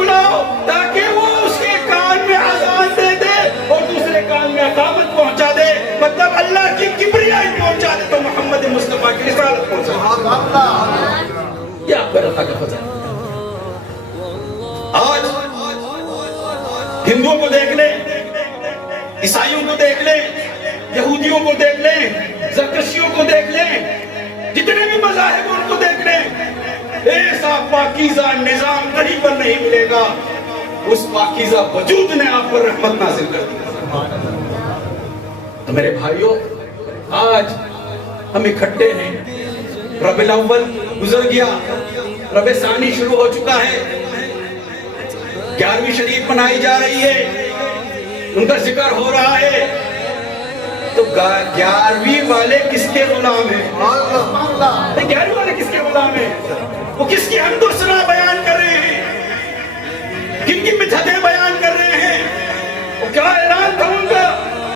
بلاؤ تاکہ وہ اس کے کان میں اذان دے دے اور دوسرے کان میں اقامت پہنچا دے. مطلب اللہ کی کبریائی پہنچا دے تو محمد مصطفیٰ کی رسالت پہنچا دے. یہ آپ پر اللہ کا فضل. آج ہندوؤں کو دیکھ لیں, عیسائیوں کو دیکھ لیں, یہودیوں کو دیکھ لیں, زرکشیوں کو دیکھ لیں, جتنے بھی مذاہب ان کو دیکھ لیں, ایسا پاکیزہ نظام کہیں پر نہیں ملے گا. اس پاکیزہ وجود نے آپ پر رحمت نازل کر دی. تو میرے بھائیوں, آج ہم اکٹھے ہیں. ربیع الاول گزر گیا, ربیع ثانی شروع ہو چکا ہے, 11ویں شریف منائی جا رہی ہے, ان کا ذکر ہو رہا ہے. تو 11ویں والے کس کے غلام ہیں؟ 11ویں والے کس کے غلام ہیں؟ وہ کس کی حمد و ثنا بیان کر رہے ہیں؟ کن کی مدحتیں